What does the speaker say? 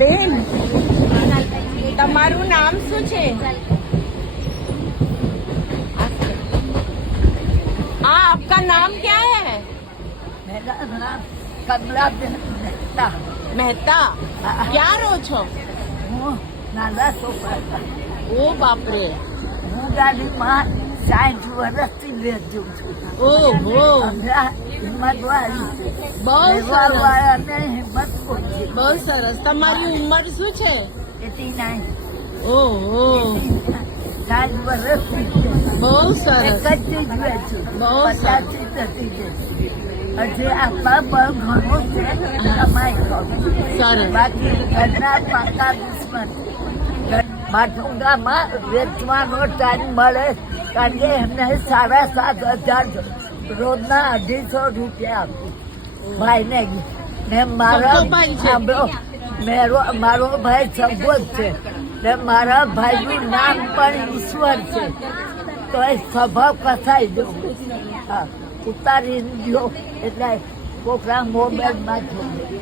બેન તમારું નામ શું છે? हाँ आपका नाम क्या है? मेरा नाम कमलाबेन मेहता। મહેતા ક્યાં રહો છો? હું નાના છોકરા ઓ બાપરે હું ગાડીમાં 60 વર્ષથી બેઠું છું. ઓહો હમણાં હિંમતવાળી છે. બહુ સરસ રહેવાવાળાને હિંમત ઓછી. બહુ સરસ તમારી ઉંમર શું છે? 89 ઓહો 60 વર્ષથી છે. બહુ સરસ એક જ જુએ છું. બહુ 50 નથી જતી. હજી આપણા પર ઘણું છે કમાઈ કરું. સરસ બાકી ઘરના પાકા દુશ્મન. માટુંગામાં વેચવાનો ટાઈમ મળે કારણ કે એમને 7,500 રોજના 250 રૂપિયા આપું ભાઈને. ને મારા પક્કો ભાઈ છે. સાંભળો મારો ભાઈ સગવડ છે ને મારા ભાઈનું નામ પણ ઈશ્વર છે. તો એ સ્વભાવ કસાઈ દઉં. હા ઉતારી દો એટલે છોકરા મોબાઈલમાં જોઈએ.